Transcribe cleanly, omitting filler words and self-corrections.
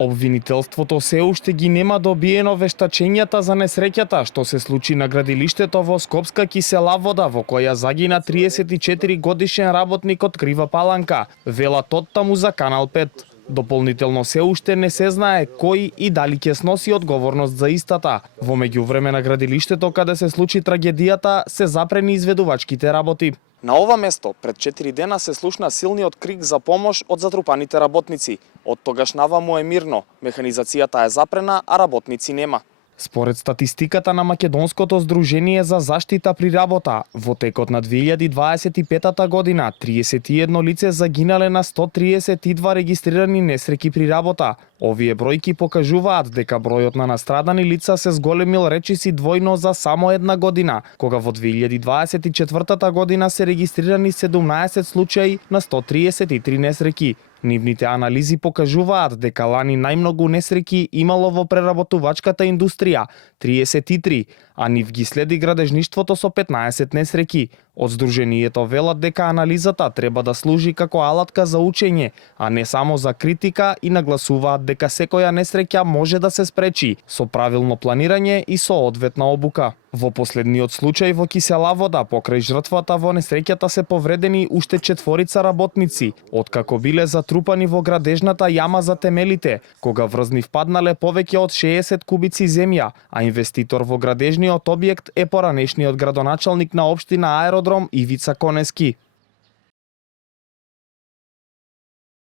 Обвинителството се уште ги нема добиено вештачењата за несреќата што се случи на градилиштето во Скопска кисела вода, во која загина 34 годишен работник од Крива Паланка, велат оттаму за Канал 5. Дополнително се уште не се знае кој и дали ќе сноси одговорност за истата. Во меѓувреме на градилиштето каде се случи трагедијата се запрени изведувачките работи. На ова место пред 4 дена се слушна силниот крик за помош од затрупаните работници. Од тогаш наваму е мирно, механизацијата е запрена, а работници нема. Според статистиката на Македонското здружение за заштита при работа, во текот на 2025 година 31 лице загинале на 132 регистрирани несреќи при работа. Овие бројки покажуваат дека бројот на настрадани лица се зголемил речиси двојно за само една година, кога во 2024 година се регистрирани 17 случаи на 133 несреќи. Нивните анализи покажуваат дека лани најмногу несреќи имало во преработувачката индустрија, 33, а нив ги следи градежништвото со 15 несреќи. Од здруженијето велат дека анализата треба да служи како алатка за учење, а не само за критика, и нагласуваат дека секоја несреќа може да се спречи со правилно планирање и со одветна обука. Во последниот случај во Кисела вода, покрај жртвата во несреќата се повредени уште 4 работници, откако биле затрупани во градежната јама за темелите, кога врз нив паднале повеќе од 60 кубици земја, а инвеститор во градежниот објект е поранешниот градоначалник на општина Аеродром Ивица Конески.